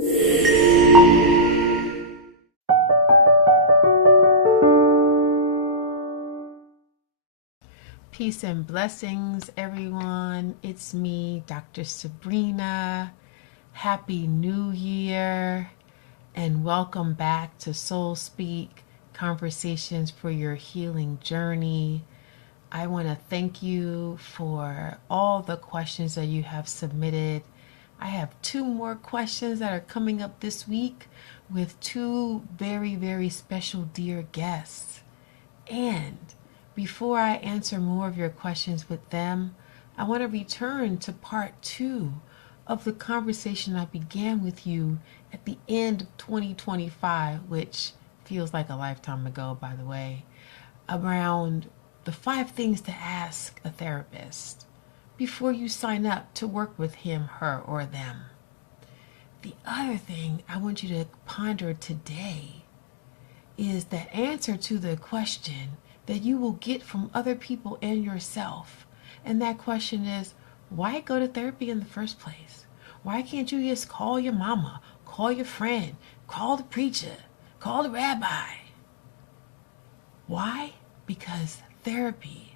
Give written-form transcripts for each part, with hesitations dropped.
Peace and blessings, everyone. It's me, Dr. Sabrina. Happy New Year, and welcome back to Soul Speak, Conversations for Your Healing Journey. I want to thank you for all the questions that you have submitted. I have 2 more questions that are coming up this week with 2 very, very special dear guests. And before I answer more of your questions with them, I want to return to part 2 of the conversation I began with you at the end of 2025, which feels like a lifetime ago, by the way, around the 5 things to ask a therapist before you sign up to work with him, her, or them. The other thing I want you to ponder today is the answer to the question that you will get from other people and yourself. And that question is, why go to therapy in the first place? Why can't you just call your mama, call your friend, call the preacher, call the rabbi? Why? Because therapy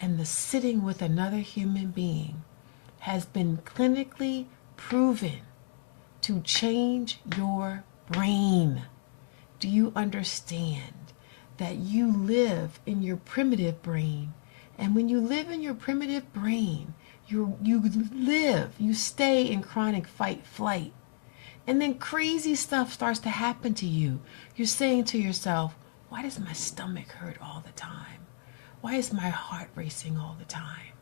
and the sitting with another human being has been clinically proven to change your brain. Do you understand that you live in your primitive brain? And when you live in your primitive brain, you stay in chronic fight, flight. And then crazy stuff starts to happen to you. You're saying to yourself, why does my stomach hurt all the time? Why is my heart racing all the time?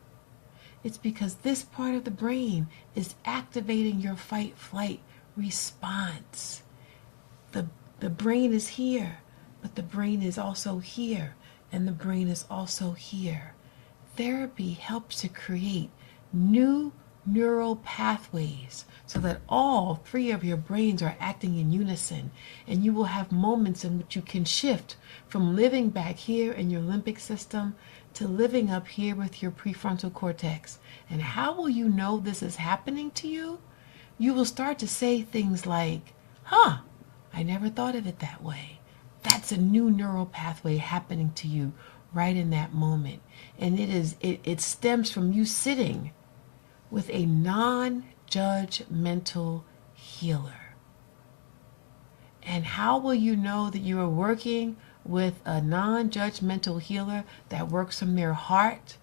It's because this part of the brain is activating your fight, flight response. The brain is here, but the brain is also here, and the brain is also here. Therapy helps to create new neural pathways so that all 3 of your brains are acting in unison, and you will have moments in which you can shift from living back here in your limbic system to living up here with your prefrontal cortex. And how will you know this is happening to you? You will start to say things like, I never thought of it that way. That's a new neural pathway happening to you right in that moment. And it stems from you sitting with a non-judgmental healer. And how will you know that you are working with a non-judgmental healer that works from their heart?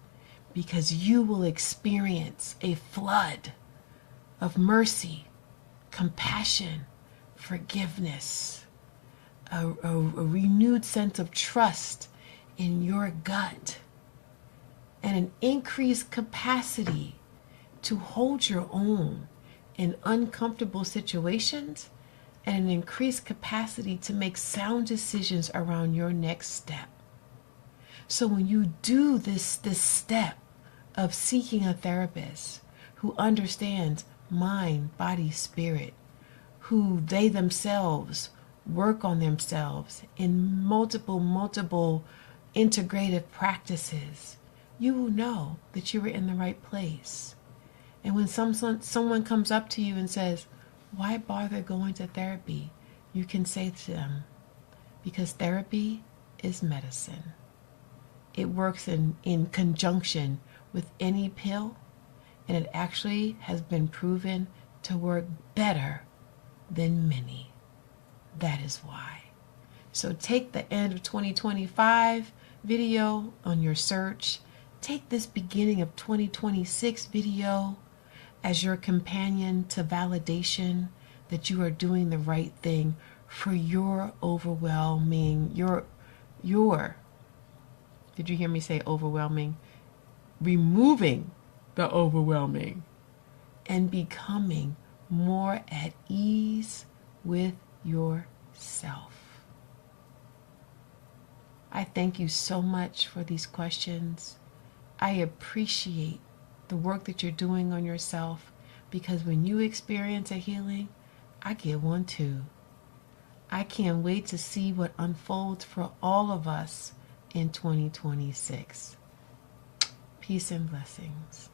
Because you will experience a flood of mercy, compassion, forgiveness, a renewed sense of trust in your gut, and an increased capacity to hold your own in uncomfortable situations, and an increased capacity to make sound decisions around your next step. So when you do this step of seeking a therapist who understands mind, body, spirit, who they themselves work on themselves in multiple integrative practices, you will know that you are in the right place. And when someone comes up to you and says, why bother going to therapy? You can say to them, because therapy is medicine. It works in conjunction with any pill, and it actually has been proven to work better than many. That is why. So take the end of 2025 video on your search. Take this beginning of 2026 video as your companion to validation that you are doing the right thing for your overwhelming, did you hear me say overwhelming? Removing the overwhelming and becoming more at ease with yourself. I thank you so much for these questions. I appreciate the work that you're doing on yourself, because when you experience a healing, I get one too. I can't wait to see what unfolds for all of us in 2026. Peace and blessings.